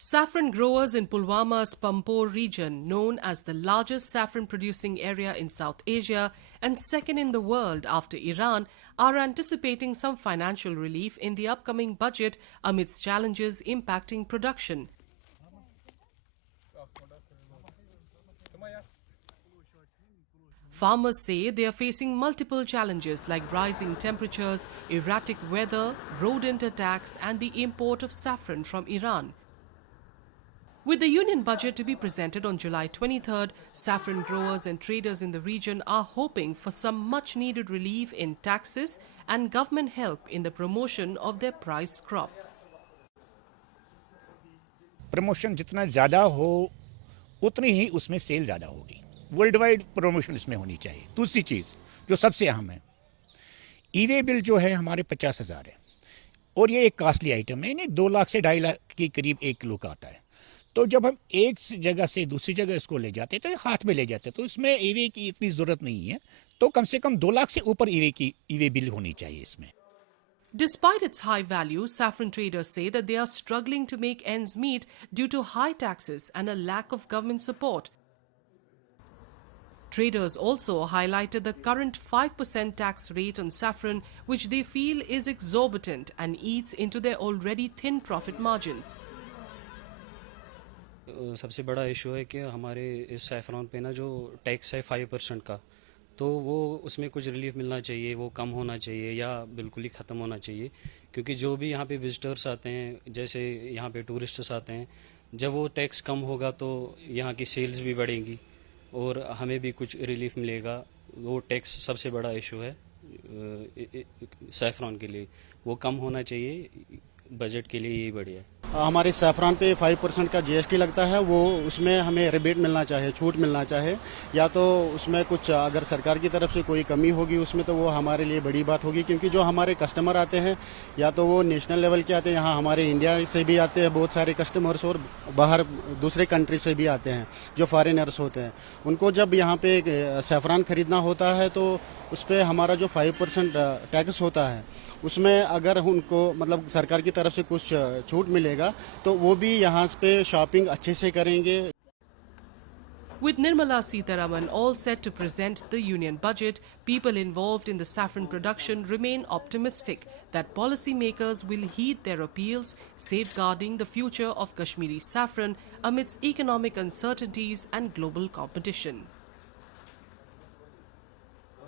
Saffron growers in Pulwama's Pampore region, known as the largest saffron producing area in South Asia and second in the world after Iran, are anticipating some financial relief in the upcoming budget amidst challenges impacting production. Farmers say they are facing multiple challenges like rising temperatures, erratic weather, rodent attacks and the import of saffron from Iran. With the union budget to be presented on July 23rd, saffron growers and traders in the region are hoping for some much-needed relief in taxes and government help in the promotion of their prize crop. Promotion जितना ज़्यादा हो उतनी ही उसमें सेल ज़्यादा होगी। World wide promotion इसमें होनी चाहिए। दूसरी चीज़ जो सबसे अहम है, ई-वे बिल जो है हमारे 50,000 है और ये एक कास्टली आइटम है, नहीं 2 लाख से 2.5 लाख के करीब 1 किलो का आता है। तो जब हम एक जगह से दूसरी जगह इसको ले जाते हैं तो हाथ में ले जाते हैं, तो इसमें ई-वे की इतनी ज़रूरत नहीं है। तो कम से कम 2 लाख से ऊपर ई-वे बिल होनी चाहिए इसमें। Despite its high value, saffron traders say that they are struggling to make ends meet due to high taxes and a lack of government support. Traders also highlighted the current 5% tax rate on saffron, which they feel is exorbitant and eats into their already thin profit margins. सबसे बड़ा इशू है कि हमारे इस सैफरॉन पे ना जो टैक्स है 5% का, तो वो उसमें कुछ रिलीफ मिलना चाहिए, वो कम होना चाहिए या बिल्कुल ही ख़त्म होना चाहिए। क्योंकि जो भी यहाँ पे विजिटर्स आते हैं, जैसे यहाँ पे टूरिस्ट्स आते हैं, जब वो टैक्स कम होगा तो यहाँ की सेल्स भी बढ़ेंगी और हमें भी कुछ रिलीफ मिलेगा। वो टैक्स सबसे बड़ा इशू है सैफरॉन के लिए, वो कम होना चाहिए। बजट के लिए यही बढ़िया है। हमारे सैफरान पे 5% का जीएसटी लगता है, वो उसमें हमें रिबेट मिलना चाहिए, छूट मिलना चाहिए, या तो उसमें कुछ अगर सरकार की तरफ से कोई कमी होगी उसमें तो वो हमारे लिए बड़ी बात होगी। क्योंकि जो हमारे कस्टमर आते हैं या तो वो नेशनल लेवल के आते हैं, यहाँ हमारे इंडिया से भी आते हैं बहुत सारे कस्टमर्स और बाहर दूसरे कंट्री से भी आते हैं जो फॉरेनर्स होते हैं। उनको जब यहाँ पे सैफरान खरीदना होता है तो उस पर हमारा जो 5% टैक्स होता है उसमें अगर उनको मतलब सरकार की तरफ से कुछ छूट मिलेगा तो वो भी यहाँ पे शॉपिंग अच्छे से करेंगे। With Nirmala Sitharaman all set to present the union budget, people involved in the saffron production remain optimistic that policymakers will heed their appeals, safeguarding the future of Kashmiri saffron amidst economic uncertainties and global competition.